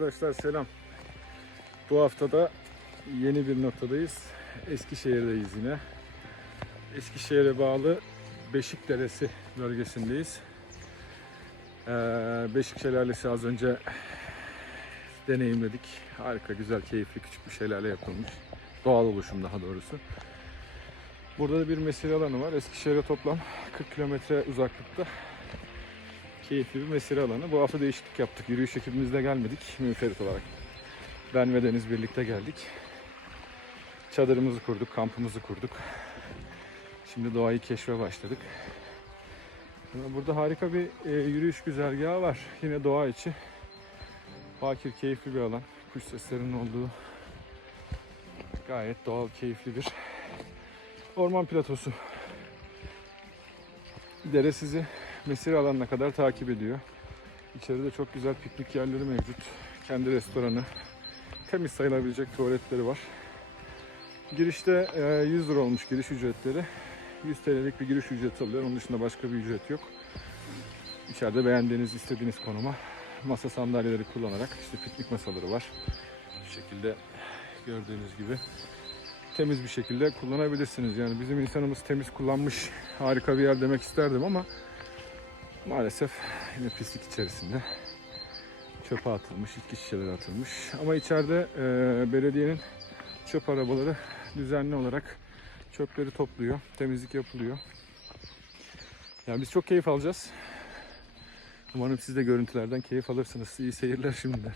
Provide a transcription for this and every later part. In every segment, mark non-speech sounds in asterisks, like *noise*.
Arkadaşlar selam. Bu haftada yeni bir noktadayız. Eskişehir'deyiz yine. Eskişehir'e bağlı Beşikderesi bölgesindeyiz. Ee, Beşik Şelalesi az önce deneyimledik. Harika, güzel, keyifli, küçük bir şelale yapılmış. Doğal oluşum daha doğrusu. Burada da bir mesire alanı var. Eskişehir'e toplam 40 kilometre uzaklıkta keyifli bir mesire alanı. Bu hafta değişiklik yaptık. Yürüyüş ekibimizle gelmedik münferit olarak. Ben ve Deniz birlikte geldik. Çadırımızı kurduk, kampımızı kurduk. Şimdi doğayı keşfe başladık. Burada harika bir e, yürüyüş güzergahı var. Yine doğa içi. Bakir keyifli bir alan. Kuş seslerinin olduğu gayet doğal, keyifli bir orman platosu. Dere sizi mesire alanına kadar takip ediyor. İçeride çok güzel piknik yerleri mevcut. Kendi restoranı, temiz sayılabilecek tuvaletleri var. Girişte e, 100 lira olmuş giriş ücretleri. 100 TL'lik bir giriş ücreti alıyor. Onun dışında başka bir ücret yok. İçeride beğendiğiniz, istediğiniz konuma masa sandalyeleri kullanarak işte piknik masaları var. Bu şekilde gördüğünüz gibi temiz bir şekilde kullanabilirsiniz. Yani bizim insanımız temiz kullanmış harika bir yer demek isterdim ama maalesef yine pislik içerisinde çöpe atılmış, içki şişeleri atılmış. Ama içeride e, belediyenin çöp arabaları düzenli olarak çöpleri topluyor, temizlik yapılıyor. Yani biz çok keyif alacağız. Umarım siz de görüntülerden keyif alırsınız. İyi seyirler şimdiden.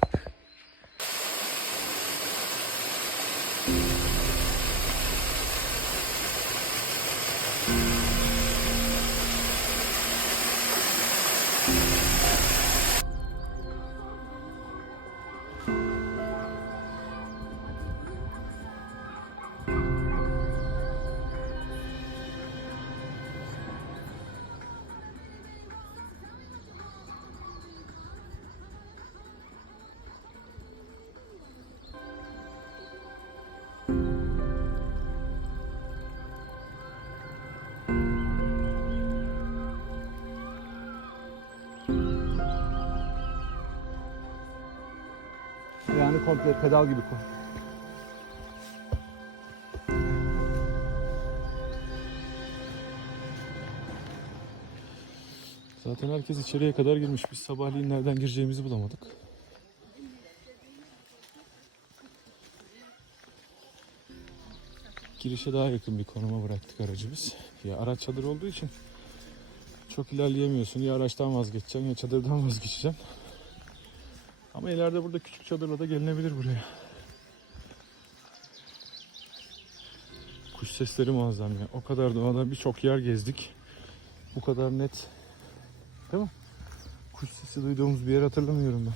Yani komple pedal gibi koy. Zaten herkes içeriye kadar girmiş. Biz sabahleyin nereden gireceğimizi bulamadık. Girişe daha yakın bir konuma bıraktık aracı biz. Ya araç çadır olduğu için çok ilerleyemiyorsun. Ya araçtan vazgeçeceksin ya çadırdan *laughs* vazgeçeceksin. Ama ileride burada küçük çadırla da gelinebilir buraya. Kuş sesleri muazzam ya. O kadar doğada birçok yer gezdik. Bu kadar net Değil mi? Kuş sesi duyduğumuz bir yer hatırlamıyorum ben.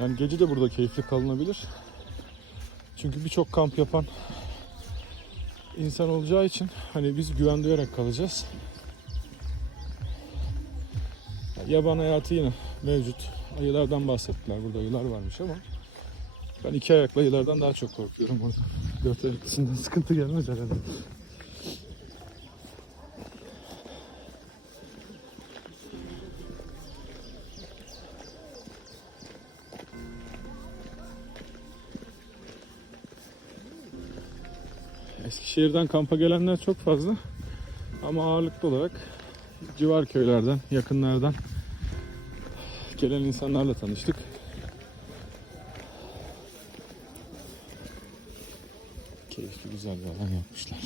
Yani gece de burada keyifli kalınabilir. Çünkü birçok kamp yapan insan olacağı için hani biz güven duyarak kalacağız. Yaban hayatı yine mevcut. Ayılardan bahsettiler. Burada ayılar varmış ama ben iki ayaklı ayılardan daha çok korkuyorum. Dört ayaklısından sıkıntı gelmez herhalde. Eskişehir'den kampa gelenler çok fazla. Ama ağırlıklı olarak civar köylerden, yakınlardan gelen insanlarla tanıştık. Keyifli güzel bir alan yapmışlar.